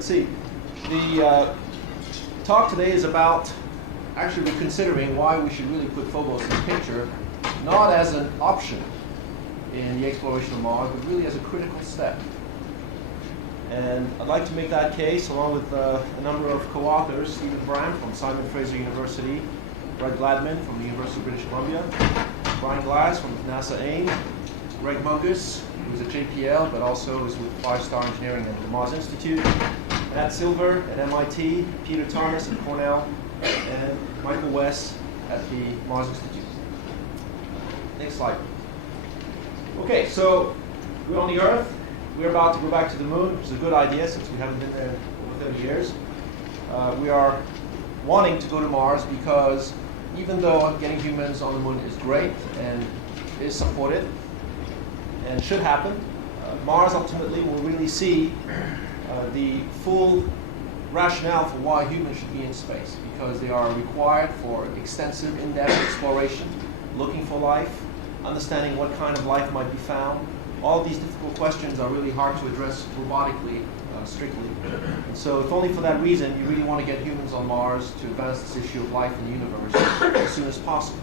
let's see. The talk today is about actually considering why we should really put Phobos in the picture, not as an option in the exploration of Mars, but really as a critical step. And I'd like to make that case along with a number of co-authors, Stephen Brand from Simon Fraser University, Brett Gladman from the University of British Columbia, Brian Glass from NASA AIM, Greg Mungus, who's at JPL, but also is with 5-Star Engineering at the Mars Institute, Matt Silver at MIT, Peter Thomas at Cornell, and Michael West at the Mars Institute. Next slide. Okay, so we're on the Earth. We're about to go back to the Moon, which is a good idea since we haven't been there in over 30 years. We are wanting to go to Mars because even though getting humans on the Moon is great and is supported and should happen, Mars ultimately will really see the full rationale for why humans should be in space, because they are required for extensive, in-depth exploration, looking for life, understanding what kind of life might be found. All of these difficult questions are really hard to address robotically, strictly. And so if only for that reason, you really want to get humans on Mars to advance this issue of life in the universe as soon as possible.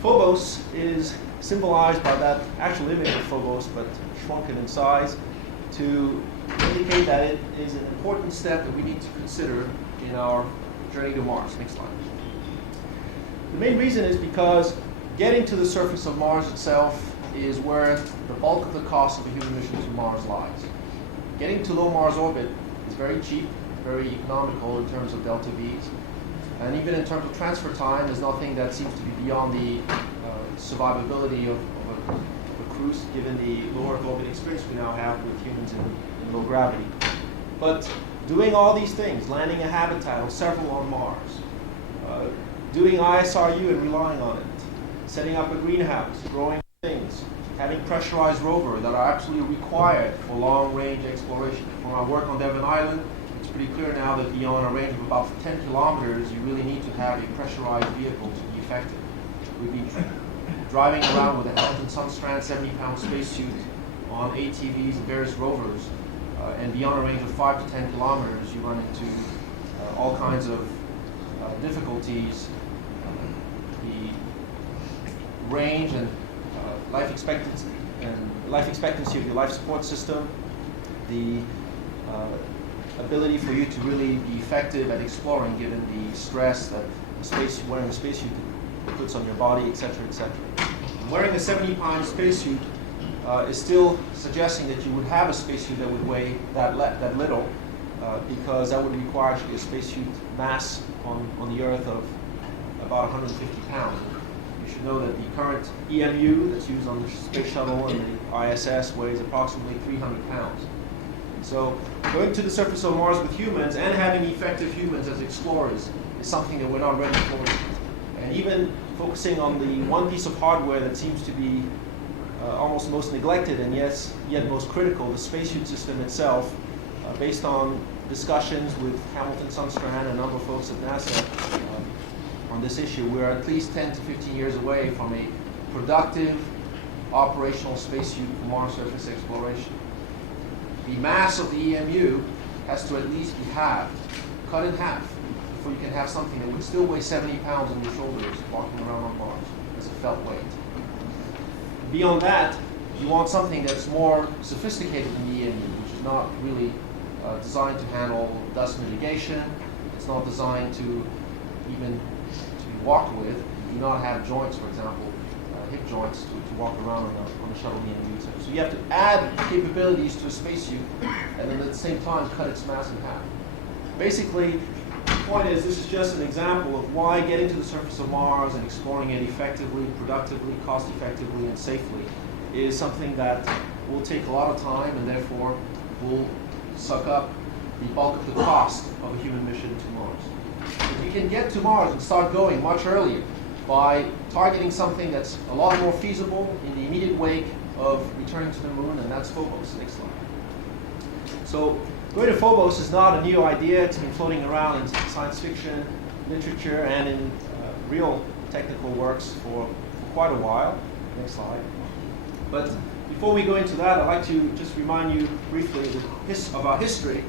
Phobos is symbolized by that actual image of Phobos, but shrunken in size, to indicate that it is an important step that we need to consider in our journey to Mars. Next slide. The main reason is because getting to the surface of Mars itself is where the bulk of the cost of a human mission to Mars lies. Getting to low Mars orbit is very cheap, very economical in terms of delta V's, and even in terms of transfer time, there's nothing that seems to be beyond the survivability of a cruise, given the low Earth orbit experience we now have with humans in low gravity. But doing all these things, landing a habitat or several on Mars, doing ISRU and relying on it, setting up a greenhouse, growing things, having pressurized rover that are absolutely required for long-range exploration. From our work on Devon Island, it's pretty clear now that beyond a range of about 10 kilometers, you really need to have a pressurized vehicle to be effective. We've been driving around with a Hamilton Sunstrand 70-pound spacesuit on ATVs and various rovers, and beyond a range of 5 to 10 kilometers, you run into all kinds of difficulties. The range and life expectancy of your life support system, the ability for you to really be effective at exploring given the stress that wearing a spacesuit puts on your body, etc., etc. Wearing a 70-pound spacesuit is still suggesting that you would have a spacesuit that would weigh that little, because that would require actually a spacesuit mass on the Earth of about 150 pounds. You should know that the current EMU that's used on the Space Shuttle and the ISS weighs approximately 300 pounds. So going to the surface of Mars with humans and having effective humans as explorers is something that we're not ready for. And even focusing on the one piece of hardware that seems to be almost most neglected and yet most critical, the spacesuit system itself, based on discussions with Hamilton Sunstrand and a number of folks at NASA, on this issue, we're at least 10 to 15 years away from a productive operational spacesuit for Mars surface exploration. The mass of the EMU has to at least be halved, cut in half, before you can have something that would still weigh 70 pounds on your shoulders walking around on Mars as a felt weight. Beyond that, you want something that's more sophisticated than the EMU, which is not really designed to handle dust mitigation. It's not designed to even walk with. You do not have joints, for example, hip joints to walk around on the shuttle EMU, etc. So you have to add capabilities to a spacesuit and then at the same time cut its mass in half. Basically, the point is this is just an example of why getting to the surface of Mars and exploring it effectively, productively, cost-effectively, and safely is something that will take a lot of time and therefore will suck up the bulk of the cost of a human mission to Mars. If we can get to Mars and start going much earlier by targeting something that's a lot more feasible in the immediate wake of returning to the Moon, and that's Phobos. Next slide. So going to Phobos is not a new idea. It's been floating around in science fiction, literature, and in real technical works for quite a while. Next slide. But before we go into that, I'd like to just remind you briefly of our history.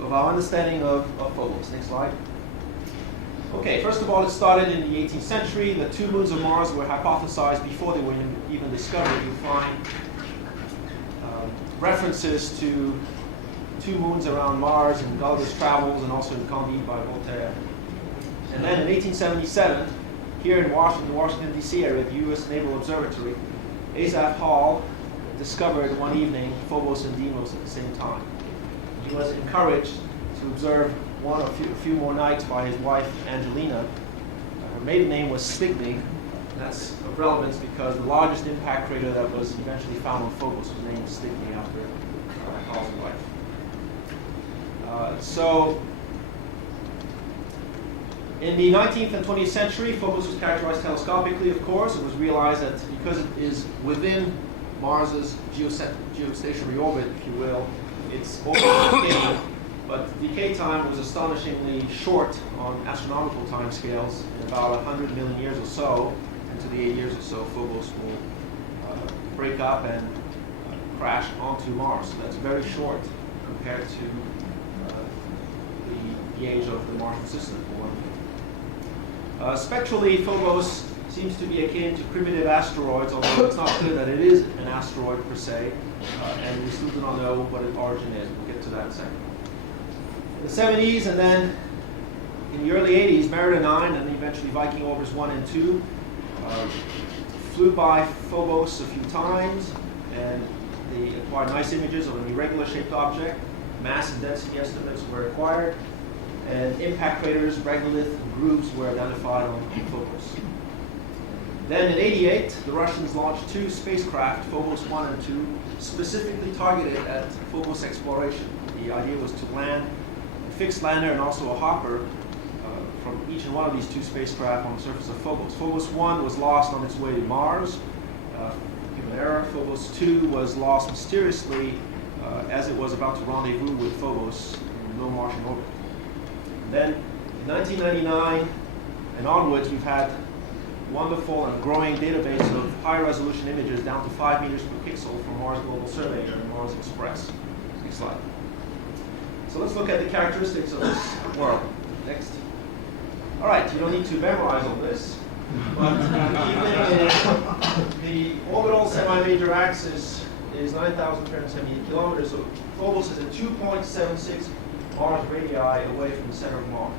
of our understanding of Phobos. Next slide. Okay, first of all, it started in the 18th century. The 2 moons of Mars were hypothesized before they were even discovered. You find references to 2 moons around Mars in Gulliver's Travels and also in Candide by Voltaire. And then in 1877, here in Washington, D.C. area, at the U.S. Naval Observatory, Asaph Hall discovered one evening Phobos and Deimos at the same time. He was encouraged to observe a few more nights by his wife, Angelina. Her maiden name was Stickney. And that's of relevance because the largest impact crater that was eventually found on Phobos was named Stickney after Hall's wife. So, in the 19th and 20th century, Phobos was characterized telescopically, of course. It was realized that because it is within Mars's geostationary orbit, if you will, it's decaying, but the decay time was astonishingly short on astronomical timescales. In about 100 million years or so, into the 8 years or so, Phobos will break up and crash onto Mars. So that's very short compared to the age of the Martian system, for one thing. Spectrally, Phobos seems to be akin to primitive asteroids, although it's not clear that it is an asteroid per se, and we still do not know what its origin is. We'll get to that in a second. In the 70s and then in the early 80s, Merida 9 and eventually Viking Orbiters 1 and 2 flew by Phobos a few times, and they acquired nice images of an irregular shaped object. Mass and density estimates were acquired, and impact craters, regolith, and grooves were identified on Phobos. Then in '88, the Russians launched 2 spacecraft, Phobos 1 and 2, specifically targeted at Phobos exploration. The idea was to land a fixed lander and also a hopper from each and one of these 2 spacecraft on the surface of Phobos. Phobos 1 was lost on its way to Mars. Human error. Phobos 2 was lost mysteriously as it was about to rendezvous with Phobos in low Martian orbit. Then in 1999 and onwards, we've had wonderful and growing database of high-resolution images down to 5 meters per pixel from Mars Global Surveyor and Mars Express. Next slide. So let's look at the characteristics of this world. Next. All right, you don't need to memorize all this, but the orbital semi-major axis is 9,378 kilometers, so Phobos is at 2.76 Mars radii away from the center of Mars.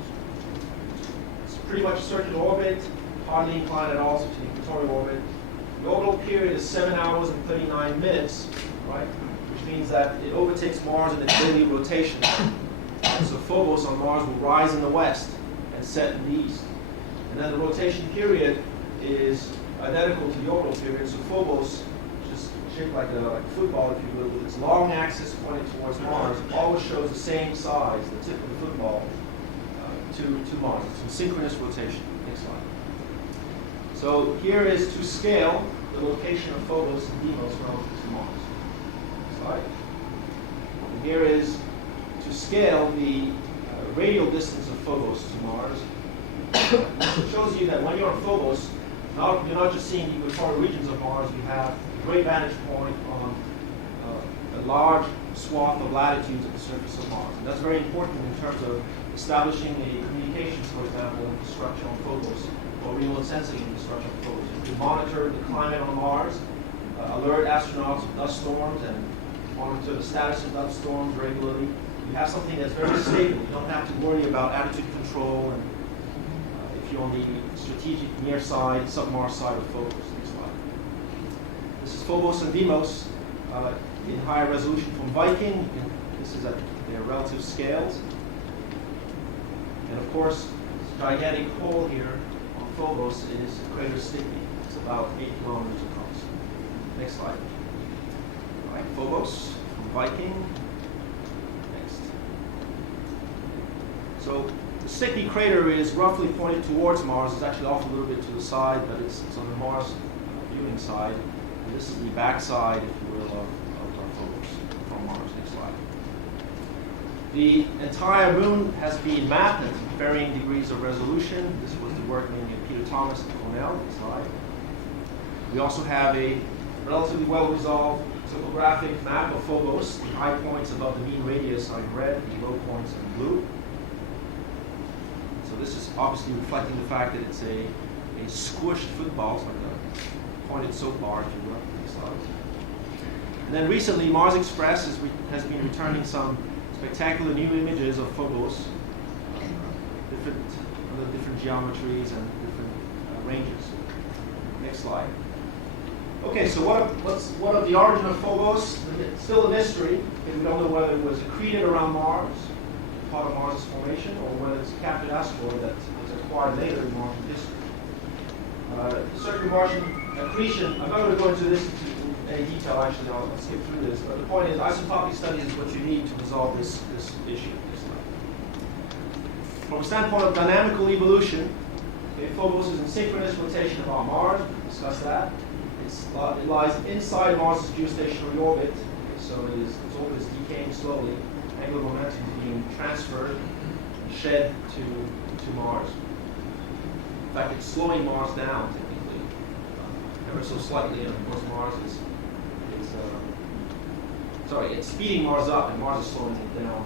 It's pretty much a circular orbit, hardly inclined at all, so it's an equatorial orbit. The orbital period is 7 hours and 39 minutes, right? Which means that it overtakes Mars in its daily rotation. And so Phobos on Mars will rise in the west and set in the east. And then the rotation period is identical to the orbital period, so Phobos, just shaped like a football, if you will, with its long axis pointed towards Mars, always shows the same size, the tip of the football, to Mars. It's a synchronous rotation. Next slide. So here is to scale the location of Phobos and Deimos relative to Mars. Next slide. And here is to scale the radial distance of Phobos to Mars. It shows you that when you're on Phobos, you're not just seeing the equatorial regions of Mars, you have a great vantage point on a large swath of latitudes at the surface of Mars. And that's very important in terms of establishing a communications, for example, infrastructure on Phobos, or remote sensing infrastructure on Phobos. You can monitor the climate on Mars, alert astronauts of dust storms, and monitor the status of dust storms regularly. You have something that's very stable. You don't have to worry about attitude control and if you're on the strategic near side, submars side of Phobos. Next slide. This is Phobos and Deimos in higher resolution from Viking. This is at their relative scales. And of course, this gigantic hole here on Phobos is crater Stickney. It's about 8 kilometers across. Next slide. All right, Phobos from Viking. Next. So the Stickney crater is roughly pointed towards Mars. It's actually off a little bit to the side, but it's on the Mars viewing side. And this is the backside, if you will, of Phobos from Mars. Next slide. The entire moon has been mapped at varying degrees of resolution. This was the work made by Peter Thomas at Cornell. Next slide. We also have a relatively well-resolved topographic map of Phobos. The high points above the mean radius are in red, the low points are in blue. So this is obviously reflecting the fact that it's a squished football, it's like a pointed soap bar, if you will. And then recently, Mars Express has been returning some spectacular new images of Phobos, different geometries and different ranges. Next slide. Okay, so what of the origin of Phobos? It's still a mystery. We don't know whether it was accreted around Mars, part of Mars' formation, or whether it's a captured asteroid that was acquired later in Martian history. Certain Martian accretion, I'm not going to go into this in any detail, actually, I'll skip through this, but the point is isotopic studies is what you need to resolve this issue. From a standpoint of dynamical evolution, Phobos is in synchronous rotation about Mars, we discussed that. It lies inside Mars' geostationary orbit, so its orbit is decaying slowly. Angular momentum is being transferred and shed to Mars. In fact, it's slowing Mars down, technically, ever so slightly, and of course Mars is it's speeding Mars up, and Mars is slowing it down.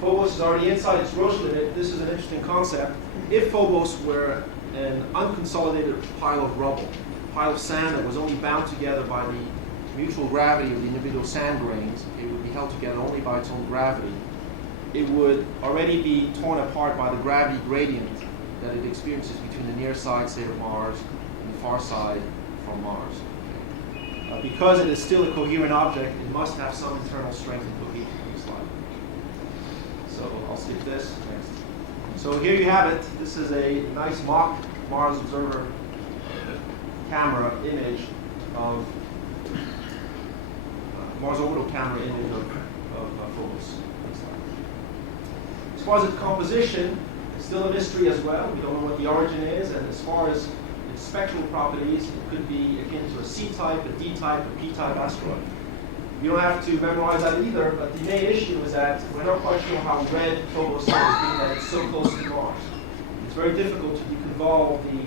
Phobos is already inside its Roche limit. This is an interesting concept. If Phobos were an unconsolidated pile of rubble, a pile of sand that was only bound together by the mutual gravity of the individual sand grains, it would be held together only by its own gravity, it would already be torn apart by the gravity gradient that it experiences between the near side, say, of Mars and the far side from Mars. Because it is still a coherent object, it must have some internal strength and cohesion. So I'll skip this next. So here you have it. This is a nice mock Mars observer camera image of Mars orbital camera image of Phobos. As far as its composition, it's still a mystery as well. We don't know what the origin is, and as far as its spectral properties, it could be akin to a C-type, a D-type, a P-type asteroid. You don't have to memorize that either, but the main issue is that we're not quite sure how red Phobos is, being that it's so close to Mars. It's very difficult to deconvolve the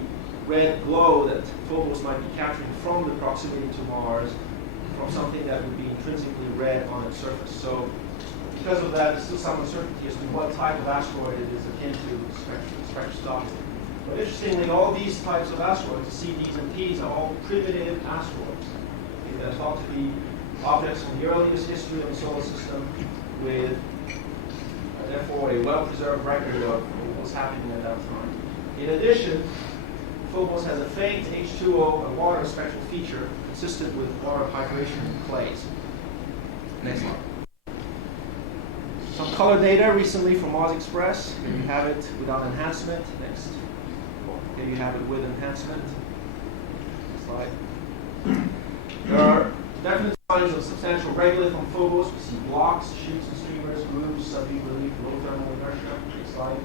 red glow that Phobos might be capturing from the proximity to Mars from something that would be intrinsically red on its surface. So because of that, there's still some uncertainty as to what type of asteroid it is akin to spectroscopically. But interestingly, all these types of asteroids, the C, Ds, and Ps, are all primitive asteroids. That are thought to be objects from the earliest history of the solar system with, therefore, a well-preserved record of what was happening at that time. In addition, Phobos has a faint H2O, a water spectral feature consistent with water hydration in clays. Next slide. Some color data recently from Mars Express. Here you have it without enhancement. Next. Here you have it with enhancement. Next slide. There are definite signs of substantial regolith on Phobos. We see blocks, shoots and streamers, grooves, subdued relief, low thermal inertia. Next slide.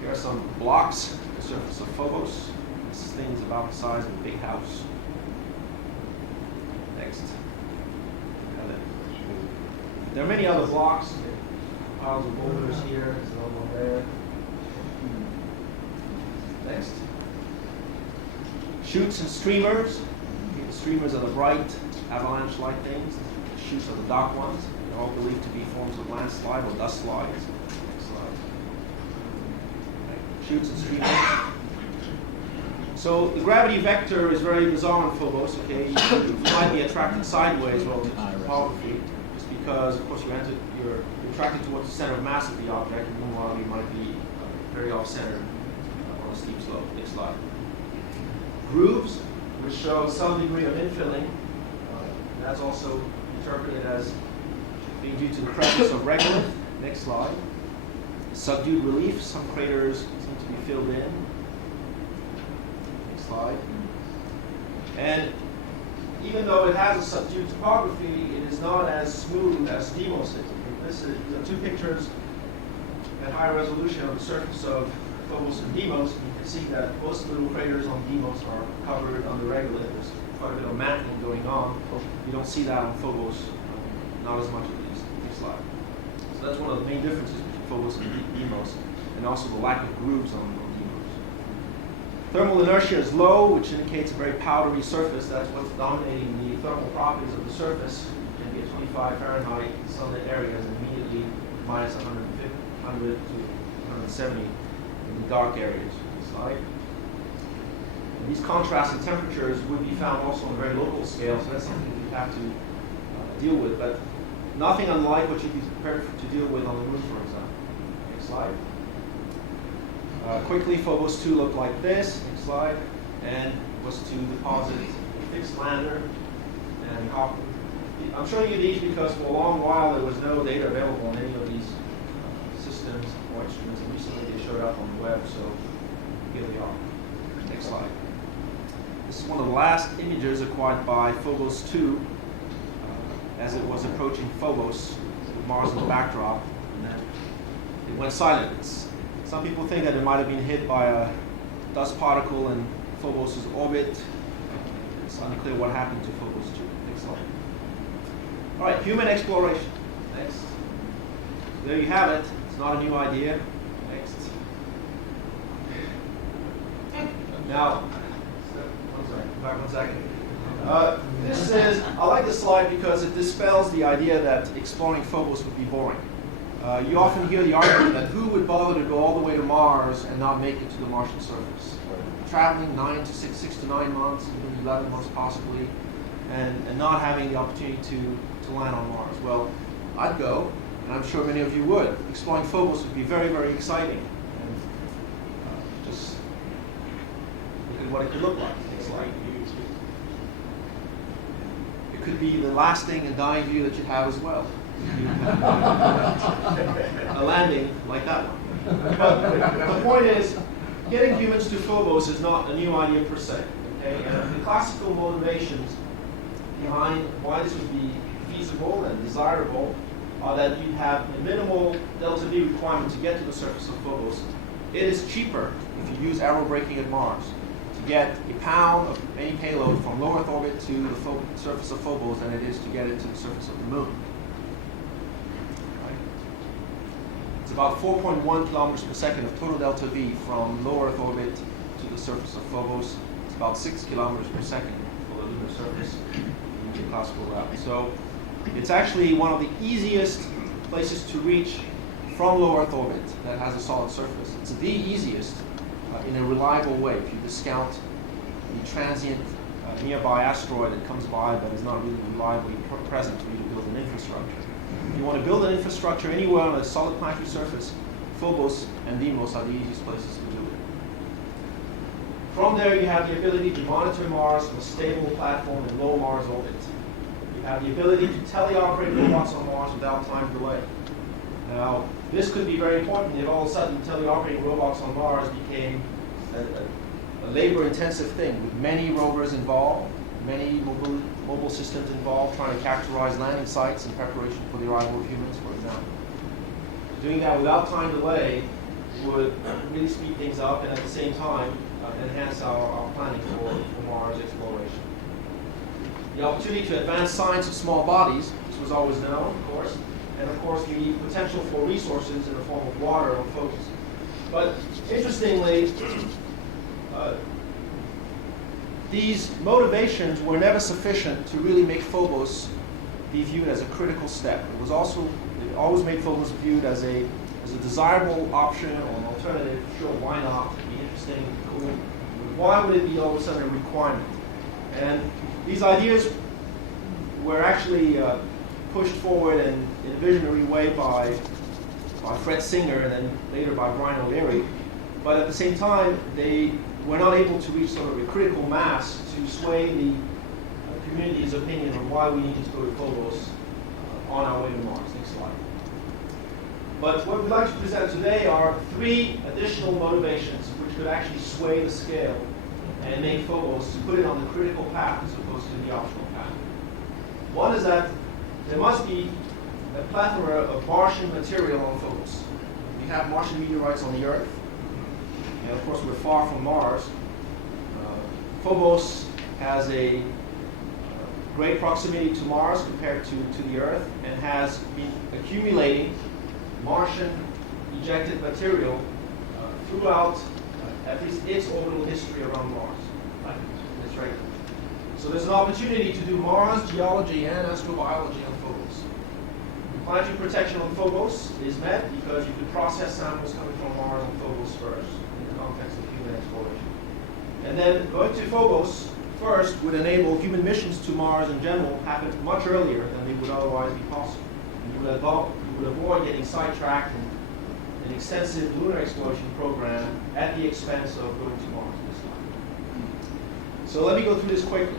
Here are some blocks at the surface of Phobos. This thing is about the size of a big house. Next. There are many other blocks. Piles of boulders here. There's another one there. Next. Shoots and streamers. The streamers are the bright avalanche-like things. The shoots are the dark ones. They're all believed to be forms of landslide or dust slides. Next slide. Right. Shoots and streamers. So the gravity vector is very bizarre on Phobos. Okay, you might be attracted sideways relative to topography, just because, of course, you're attracted towards the center of mass of the object, and meanwhile you might be very off-center on a steep slope. Next slide. Grooves, which show some degree of infilling. That's also interpreted as being due to the presence of regolith. Next slide. Subdued relief. Some craters seem to be filled in. Next slide. And even though it has a subdued topography, it is not as smooth as Deimos is. These are two pictures at high resolution of the surface of Phobos and Deimos. You can see that most little craters on Deimos are covered under regolith. There's quite a bit of mantling going on. You don't see that on Phobos, not as much at least. Next slide. So that's one of the main differences between Phobos and Deimos, and also the lack of grooves on Deimos. Thermal inertia is low, which indicates a very powdery surface. That's what's dominating the thermal properties of the surface. It can be at 25 Fahrenheit sunlit areas and immediately minus 100 to 170 in the dark areas. Slide. And these contrasting temperatures would be found also on a very local scale, so that's something we have to deal with, but nothing unlike what you'd be prepared to deal with on the Moon, for example. Next slide. Quickly, Phobos 2 looked like this. Next slide. And was to deposit a fixed lander. And I'm showing you these because for a long while there was no data available on any of these systems or instruments, and recently they showed up on the web, so here they are. Next slide. This is one of the last images acquired by Phobos 2 as it was approaching Phobos with Mars in the backdrop, and then it went silent. Some people think that it might have been hit by a dust particle in Phobos' orbit. It's unclear what happened to Phobos 2. Next slide. All right, human exploration. Next. There you have it. It's not a new idea. Next. Now, back 1 second. This is, I like this slide because it dispels the idea that exploring Phobos would be boring. You often hear the argument that who would bother to go all the way to Mars and not make it to the Martian surface? Traveling 6 to 9 months, even 11 months possibly, and not having the opportunity to land on Mars. Well, I'd go, and I'm sure many of you would. Exploring Phobos would be very, very exciting. And just look at what it could look like. Next slide. It could be the lasting and dying view that you have as well. A landing like that one. But the point is, getting humans to Phobos is not a new idea per se. Okay? And the classical motivations behind why this would be feasible and desirable are that you have a minimal delta V requirement to get to the surface of Phobos. It is cheaper if you use aerobraking at Mars to get a pound of any payload from low Earth orbit to the surface of Phobos than it is to get it to the surface of the Moon. It's about 4.1 kilometers per second of total delta V from low Earth orbit to the surface of Phobos. It's about 6 kilometers per second for the lunar surface in the classical route. So it's actually one of the easiest places to reach from low Earth orbit that has a solid surface. It's the easiest in a reliable way. If you discount the transient nearby asteroid that comes by but is not really reliably present for you to build an infrastructure. If you want to build an infrastructure anywhere on a solid planetary surface, Phobos and Deimos are the easiest places to do it. From there, you have the ability to monitor Mars from a stable platform in low Mars orbit. You have the ability to teleoperate robots on Mars without time delay. Now, this could be very important if all of a sudden teleoperating robots on Mars became a labor-intensive thing with many rovers involved, many mobile systems involved, trying to characterize landing sites in preparation for the arrival of humans, for example. Doing that without time delay would really speed things up and at the same time enhance our planning for Mars exploration. The opportunity to advance science of small bodies, this was always known, of course, and of course the potential for resources in the form of water on Phobos. But interestingly, these motivations were never sufficient to really make Phobos be viewed as a critical step. It always made Phobos viewed as a desirable option or an alternative. Sure, why not? It'd be interesting, cool. Why would it be all of a sudden a requirement? And these ideas were actually pushed forward in a visionary way by Fred Singer and then later by Brian O'Leary. But at the same time, they were not able to reach sort of a critical mass to sway the community's opinion on why we need to go to Phobos on our way to Mars. Next slide. But what we'd like to present today are 3 additional motivations which could actually sway the scale and make Phobos, to put it on the critical path as opposed to the optional path. One is that there must be a plethora of Martian material on Phobos. We have Martian meteorites on the Earth, and of course we're far from Mars. Phobos has a great proximity to Mars compared to the Earth, and has been accumulating Martian ejected material throughout at least its orbital history around Mars. That's right. So there's an opportunity to do Mars geology and astrobiology on Phobos. Planetary protection on Phobos is met because you could process samples coming from Mars on Phobos first in the context of human exploration. And then going to Phobos first would enable human missions to Mars in general happen much earlier than they would otherwise be possible. You would avoid getting sidetracked in an extensive lunar exploration program at the expense of going to Mars. So let me go through this quickly.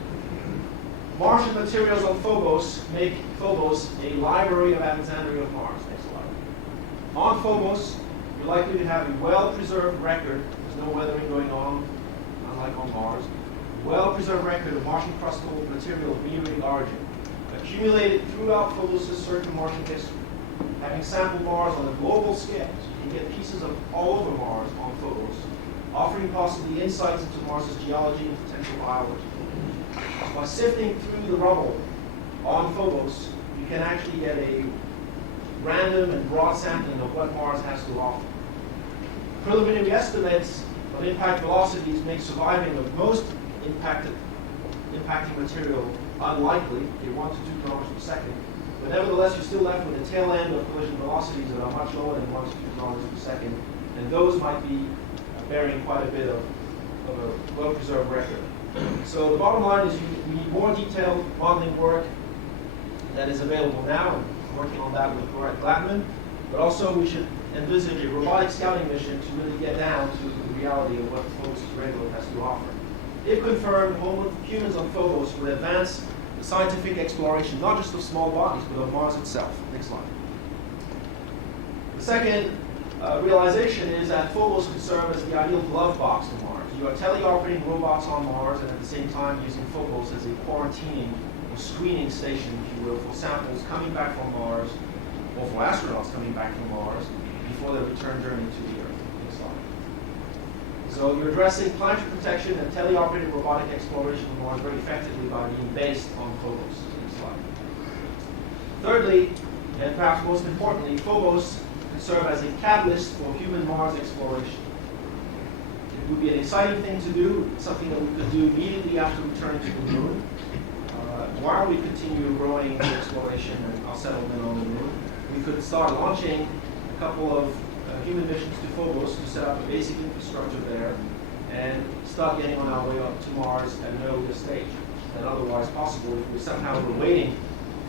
Martian materials on Phobos make Phobos a library of Alexandria of Mars. Next slide. On Phobos, you're likely to have a well-preserved record. There's no weathering going on, unlike on Mars. Well-preserved record of Martian crustal material of meteoric origin, accumulated throughout Phobos' circum-Martian history. Having sampled Mars on a global scale, so you can get pieces of all over Mars on Phobos, offering possibly insights into Mars' geology and potential biology. By sifting through the rubble on Phobos, you can actually get a random and broad sampling of what Mars has to offer. Preliminary estimates of impact velocities make surviving of most impacting material unlikely, 1 to 2 kilometers per second. But nevertheless, you're still left with a tail end of collision velocities that are much lower than 1 to 2 kilometers per second, and those might be bearing quite a bit of a well-preserved record. So the bottom line is we need more detailed modeling work that is available now, and I'm working on that with Correct Gladman, but also we should envisage a robotic scouting mission to really get down to the reality of what Phobos' regolith has to offer. If confirmed, humans on Phobos would advance the scientific exploration, not just of small bodies, but of Mars itself. Next slide. The second realization is that Phobos could serve as the ideal glove box to Mars. You are teleoperating robots on Mars and at the same time using Phobos as a quarantining or screening station, if you will, for samples coming back from Mars or for astronauts coming back from Mars before their return journey to the Earth. Next slide. So you're addressing planetary protection and teleoperated robotic exploration of Mars very effectively by being based on Phobos. Next slide. Thirdly, and perhaps most importantly, Phobos can serve as a catalyst for human Mars exploration. It would be an exciting thing to do, something that we could do immediately after returning to the Moon, while we continue growing the exploration and our settlement on the Moon. We could start launching a couple of human missions to Phobos to set up a basic infrastructure there and start getting on our way up to Mars at an earlier stage than otherwise possible if we somehow were waiting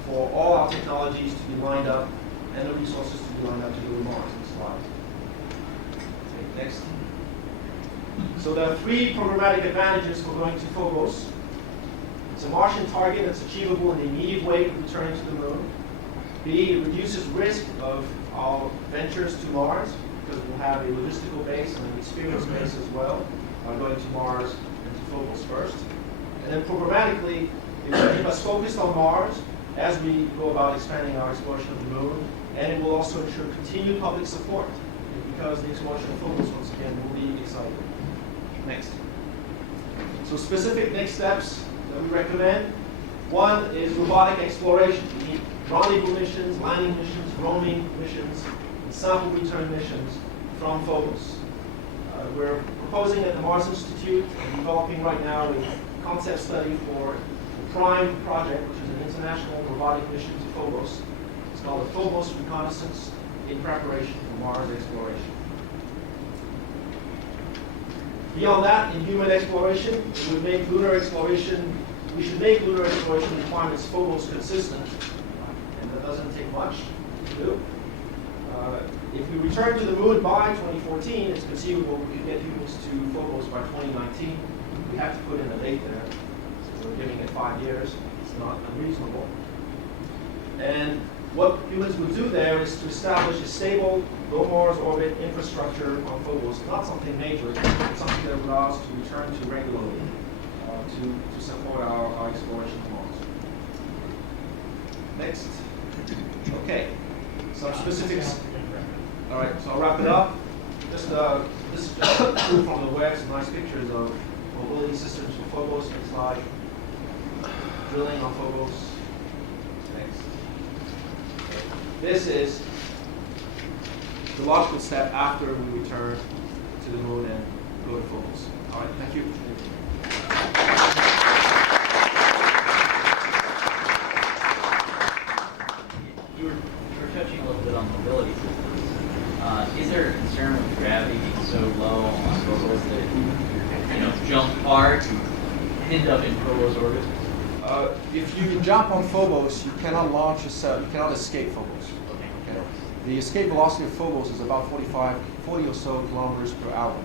for all our technologies to be lined up and the resources to be lined up to go to Mars. Next slide. Okay, next. So there are 3 programmatic advantages for going to Phobos. It's a Martian target that's achievable in the immediate wake of returning to the Moon. B, it reduces risk of our ventures to Mars because we'll have a logistical base and an experience base as well, going to Mars and to Phobos first. And then programmatically, it will keep us focused on Mars as we go about expanding our exploration of the Moon, and it will also ensure continued public support because the exploration of Phobos, once again, will be exciting. Next. So specific next steps that we recommend. One is robotic exploration. We need rendezvous missions, landing missions, roaming missions, and sample return missions from Phobos. We're proposing at the Mars Institute and developing right now a concept study for the PRIME project, which is an international robotic mission to Phobos. It's called the Phobos Reconnaissance in preparation for Mars exploration. Beyond that, in human exploration, we should make lunar exploration requirements Phobos consistent, and that doesn't take much to do. If we return to the Moon by 2014, it's conceivable we could get humans to Phobos by 2019. We have to put in a date there, so we're giving it 5 years. It's not unreasonable. And what humans would do there is to establish a stable, low Mars orbit infrastructure on Phobos. Not something major, but something that would allow us to return to regularly to support our exploration of Mars. Next. Okay. Some specifics. All right, so I'll wrap it up. This is just from the web, some nice pictures of mobility systems for Phobos. Next slide. Drilling on Phobos. Next. This is the logical step after we return to the Moon and go to Phobos. All right, thank you. You were touching a little bit on mobility systems. Is there a concern with gravity being so low on Phobos that jump hard, you end up in Phobos orbit? If you jump on Phobos, you cannot launch yourself. You cannot escape Phobos. Okay. The escape velocity of Phobos is about 40 or so kilometers per hour.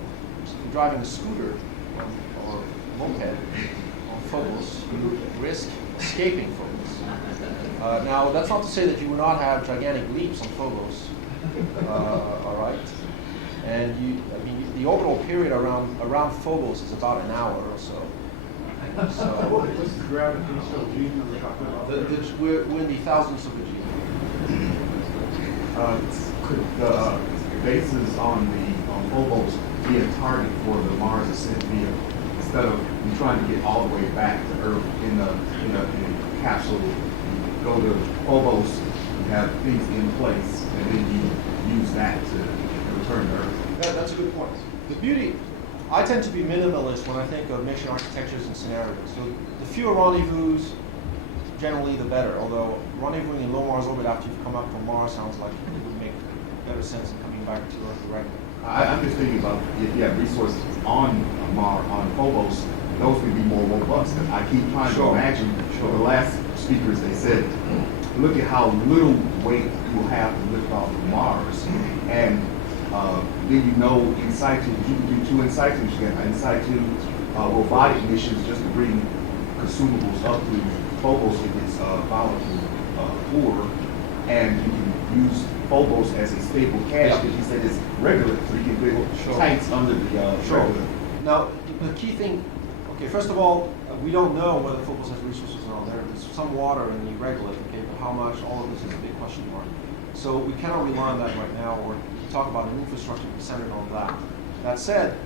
So if you're driving a scooter or moped on Phobos, you risk escaping Phobos. Now, that's not to say that you will not have gigantic leaps on Phobos. All right, and the orbital period around Phobos is about an hour or so. What's the gravitational G you were talking about? We're in the thousands of a G. Could the bases on Phobos be a target for the Mars ascent vehicle instead of trying to get all the way back to Earth in a capsule? You go to Phobos, you have things in place, and then you use that to return to Earth. That's a good point. The beauty, I tend to be minimalist when I think of mission architectures and scenarios. So the fewer rendezvous, generally the better. Although rendezvousing in low Mars orbit after you've come up from Mars sounds like it would make better sense than coming back to Earth directly. I'm just thinking about if you have resources on Phobos, those would be more robust. I keep trying to imagine. For the last speakers, they said, look at how little weight you will have to lift off of Mars, and then in situ, you can do two in situ. You can have in situ robotic missions just to bring consumables up to Phobos if it's volatile poor, and you can use Phobos as a stable cache because you said it's regular, so you can build tanks under the regular. Now, the key thing, okay, first of all, we don't know whether Phobos has resources or not. There's some water in the regolith, okay, but how much, all of this is a big question mark. So we cannot rely on that right now, or talk about an infrastructure centered on that. That said,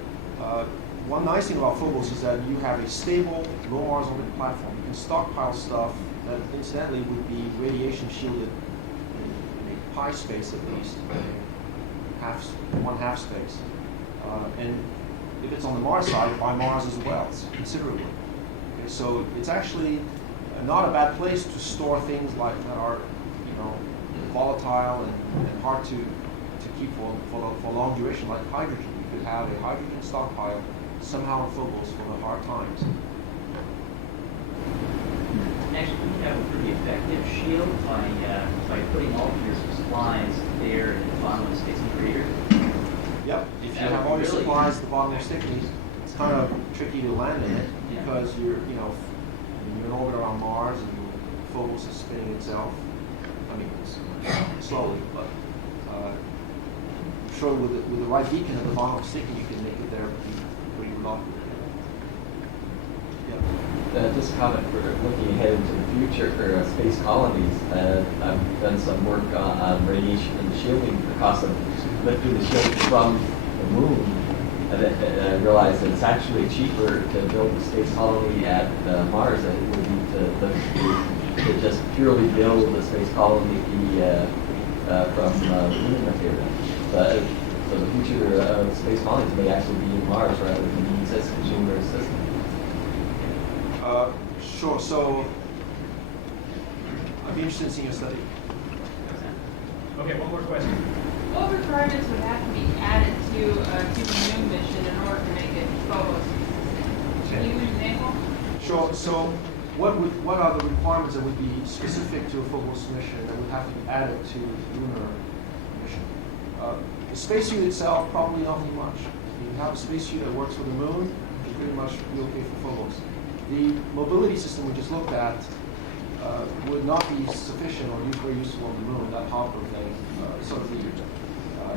one nice thing about Phobos is that you have a stable, low Mars orbit platform. You can stockpile stuff that incidentally would be radiation shielded in a pi space at least, one half space. And if it's on the Mars side, by Mars as well, considerably. Okay, so it's actually not a bad place to store things like that are, volatile and hard to keep for long duration, like hydrogen. You could have a hydrogen stockpile somehow in Phobos for the hard times. Actually, you have a pretty effective shield by putting all of your supplies there at the bottom of the Stickney crater. Yep. If you have all your supplies at the bottom of Stickney, it's kind of tricky to land in it because you're in orbit around Mars and Phobos is spinning itself. I mean, it's slowly, but I'm sure with the right beacon at the bottom of Stickney, you can make it there pretty remarkable. Yeah. Just a comment for looking ahead into the future for space colonies. I've done some work on radiation and shielding, the cost of lifting the shield from the moon. And I realized that it's actually cheaper to build a space colony at Mars than it would be to just purely build a space colony from the moon material. So the future of space colonies may actually be in Mars rather than use this consumer system. Sure. So I'd be interested in seeing your study. Okay, one more question. What requirements would have to be added to a human moon mission in order to make it Phobos? Can you give an example? Sure. So what are the requirements that would be specific to a Phobos mission that would have to be added to the lunar mission? The spacesuit itself, probably nothing much. You have a spacesuit that works for the moon, you pretty much be okay for Phobos. The mobility system we just looked at would not be sufficient or very useful on the moon, that hopper thing, sort of the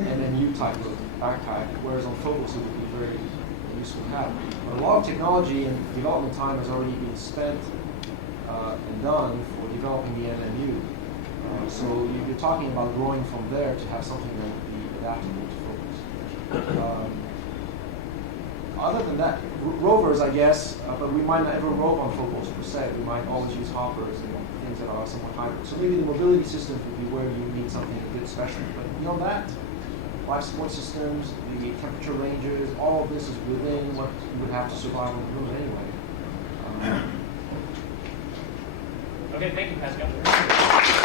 NNU type of backpack, whereas on Phobos it would be very useful to have. But a lot of technology and development time has already been spent and done for developing the NNU. So you're talking about growing from there to have something that would be adaptable to Phobos. Other than that, rovers, I guess, but we might not ever rove on Phobos per se. We might always use hoppers and things that are somewhat hybrid. So maybe the mobility system would be where you need something a bit special. But beyond that, life support systems, the temperature ranges, all of this is within what you would have to survive on the moon anyway. Okay, thank you, Pascal.